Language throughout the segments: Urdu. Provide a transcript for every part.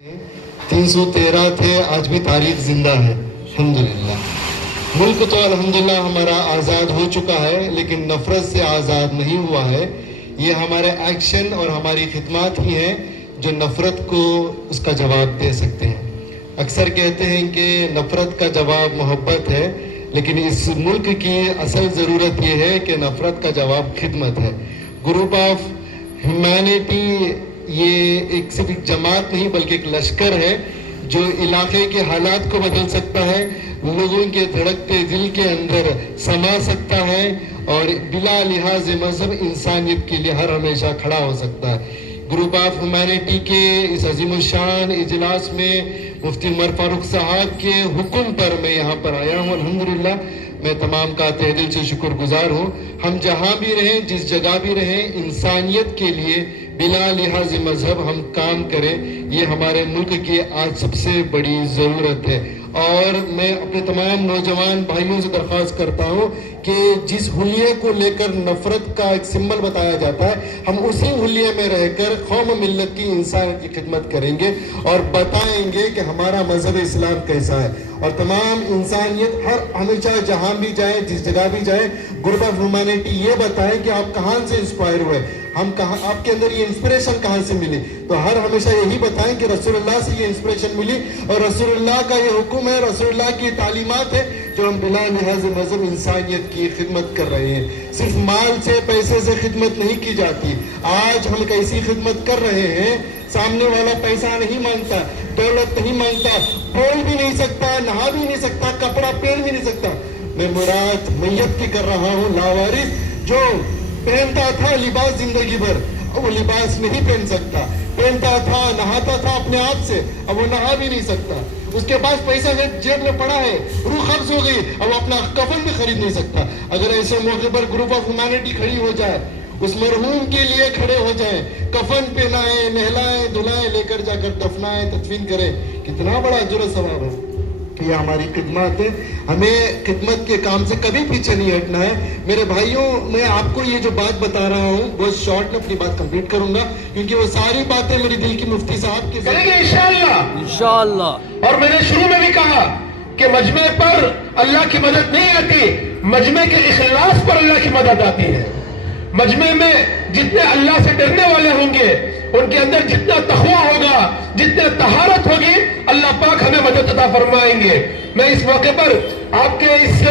313 تھے، آج بھی تاریخ زندہ ہے الحمدللہ۔ ملک تو الحمدللہ ہمارا آزاد ہو چکا ہے، لیکن نفرت سے آزاد نہیں ہوا ہے۔ یہ ہمارے ایکشن اور ہماری خدمات ہی ہیں جو نفرت کو اس کا جواب دے سکتے ہیں۔ اکثر کہتے ہیں کہ نفرت کا جواب محبت ہے، لیکن اس ملک کی اصل ضرورت یہ ہے کہ نفرت کا جواب خدمت ہے۔ گروپ آف ہیومینٹی یہ صرف ایک جماعت نہیں بلکہ ایک لشکر ہے جو علاقے کے حالات کو بدل سکتا ہے، لوگوں کے دھڑکتے دل کے اندر سما سکتا ہے اور بلا لحاظ مذہب انسانیت کے لیے ہر ہمیشہ کھڑا ہو سکتا ہے۔ گروپ آف ہیومینٹی کے اس عظیم الشان اجلاس میں مفتی عمر فاروق صاحب کے حکم پر میں یہاں پر آیا ہوں۔ الحمدللہ میں تمام کا تہ دل سے شکر گزار ہوں۔ ہم جہاں بھی رہیں، جس جگہ بھی رہیں، انسانیت کے لیے بلا لحاظ مذہب ہم کام کریں، یہ ہمارے ملک کی آج سب سے بڑی ضرورت ہے۔ اور میں اپنے تمام نوجوان بھائیوں سے درخواست کرتا ہوں کہ جس حلیے کو لے کر نفرت کا ایک سمبل بتایا جاتا ہے، ہم اسی حلیے میں رہ کر قوم ملت کی انسانیت کی خدمت کریں گے اور بتائیں گے کہ ہمارا مذہب اسلام کیسا ہے۔ اور تمام انسانیت ہمیشہ جہاں بھی جائے، جس جگہ بھی جائے، گروپ آف ہیومینٹی یہ بتائیں کہ آپ کہاں سے انسپائر ہوئے، آپ کے اندر یہ انسپریشن کہاں سے ملی۔ تو ہر ہمیشہ یہی بتائیں کہ رسول اللہ سے یہ انسپریشن ملی اور رسول اللہ کا یہ حکم ہے، رسول اللہ کی تعلیمات ہے جو ہم بلا لحاظ مذہب انسانیت کی خدمت کر رہے ہیں۔ صرف مال سے، پیسے سے خدمت نہیں کی جاتی۔ آج ہم ایسی خدمت کر رہے ہیں، سامنے والا پیسہ نہیں مانگتا، دولت نہیں مانگتا، بول بھی نہیں سکتا، نہا بھی نہیں سکتا، کپڑا پہن بھی نہیں سکتا۔ میں مراد میت کی کر رہا ہوں، لاوارث جو پہنتا تھا لباس زندگی بھر، اب وہ لباس نہیں پہن سکتا، پہنتا تھا، نہاتا تھا اپنے ہاتھ سے، اب وہ نہا بھی نہیں سکتا۔ اس کے پاس پیسہ جیب میں پڑا ہے، روح قبض ہو گئی، اب اپنا کفن بھی خرید نہیں سکتا۔ اگر ایسے موقع پر گروپ آف ہیومینٹی کھڑی ہو جائے، اس مرحوم کے لیے کھڑے ہو جائیں، کفن پہنائیں، نہلائیں، دھلائیں، لے کر جا کر دفنائیں، تدفین کریں، کتنا بڑا اجر و ثواب ہے۔ یہ ہماری خدمات ہے، ہمیں خدمت کے کام سے کبھی پیچھے نہیں ہٹنا ہے۔ میرے بھائیوں، میں آپ کو یہ جو بات بتا رہا ہوں بہت شارٹ میں اپنی بات کمپلیٹ کروں گا، کیونکہ وہ ساری باتیں میری دل کی مفتی صاحب کی کریں گے انشاءاللہ۔ اور میں نے شروع میں بھی کہا کہ مجمع پر اللہ کی مدد نہیں آتی، مجمع کے اخلاص پر اللہ کی مدد آتی ہے۔ مجمع میں جتنے اللہ سے ڈرنے والے ہوں گے، ان کے اندر جتنا تقویٰ ہوگا، جتنے طہارت ہوگی، اللہ پاک ہمیں مدد عطا فرمائیں گے۔ میں اس موقع پر آپ کے اس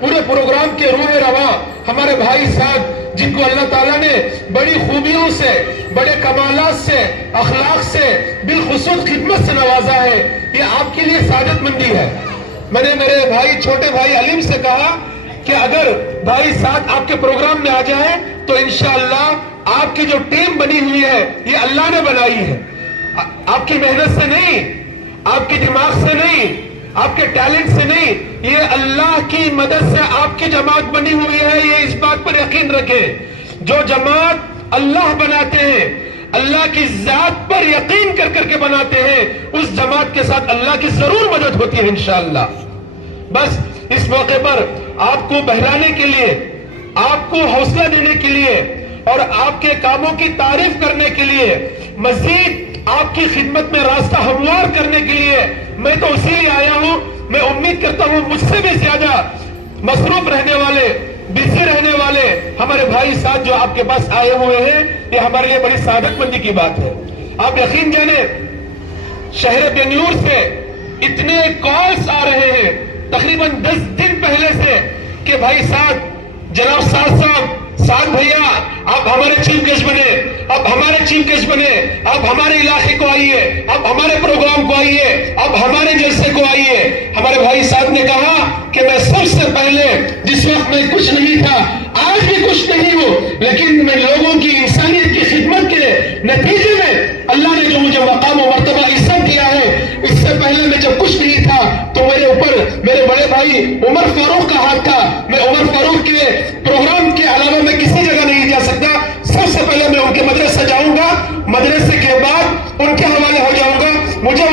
پورے پروگرام کے روح رواں ہمارے بھائی صاحب، جن کو اللہ تعالیٰ نے بڑی خوبیوں سے، بڑے کمالات سے، اخلاق سے، بالخصوص خدمت سے نوازا ہے، یہ آپ کے لیے سعادت مندی ہے۔ میں نے میرے بھائی، چھوٹے بھائی علیم سے کہا کہ اگر بھائی ساتھ آپ کے پروگرام میں آ جائیں تو انشاءاللہ آپ کی جو ٹیم بنی ہوئی ہے یہ اللہ نے بنائی ہے، آپ کی محنت سے نہیں، آپ کے دماغ سے نہیں، آپ کے ٹیلنٹ سے نہیں، یہ اللہ کی مدد سے آپ کی جماعت بنی ہوئی ہے۔ یہ اس بات پر یقین رکھیں، جو جماعت اللہ بناتے ہیں، اللہ کی ذات پر یقین کر کر کے بناتے ہیں، اس جماعت کے ساتھ اللہ کی ضرور مدد ہوتی ہے انشاءاللہ۔ بس اس موقع پر آپ کو بہلانے کے لیے، آپ کو حوصلہ دینے کے لیے اور آپ کے کاموں کی تعریف کرنے کے لیے، مزید آپ کی خدمت میں راستہ ہموار کرنے کے لیے میں تو اسی لیے آیا ہوں۔ میں امید کرتا ہوں مجھ سے بھی زیادہ مصروف رہنے والے، بزی رہنے والے ہمارے بھائی ساتھ جو آپ کے پاس آئے ہوئے ہیں، یہ ہمارے لیے بڑی سعادت مندی کی بات ہے۔ آپ یقین جانیں، شہر بنگلور سے اتنے کالز آ رہے ہیں تقریباً 10 دن پہلے سے کہ بھائی ساتھ، جناب صاحب بھیا آپ ہمارے چیف گیسٹ بنے، اب ہمارے چیف گیسٹ بنے، اب ہمارے علاقے کو آئیے، اب ہمارے پروگرام کو آئیے، اب ہمارے جلسے کو آئیے۔ ہمارے بھائی صاحب نے کہا کہ میں سب سے پہلے، جس وقت میں کچھ نہیں تھا، آج بھی کچھ نہیں ہوں، لیکن میں لوگوں کی انسانیت کی خدمت کے نتیجے میں اللہ نے جو مجھے مقام و مرتبہ عزت دیا ہے، اس سے پہلے میں جب کچھ نہیں تھا تو میرے اوپر میرے بڑے بھائی عمر فاروق کا ہاتھ تھا۔ میں عمر فاروق کے پروگرام کے علاوہ میں کسی جگہ نہیں جا سکتا۔ سب سے پہلے میں ان کے مدرسے جاؤں گا، مدرسے کے بعد ان کے حوالے ہو جاؤں گا۔ مجھے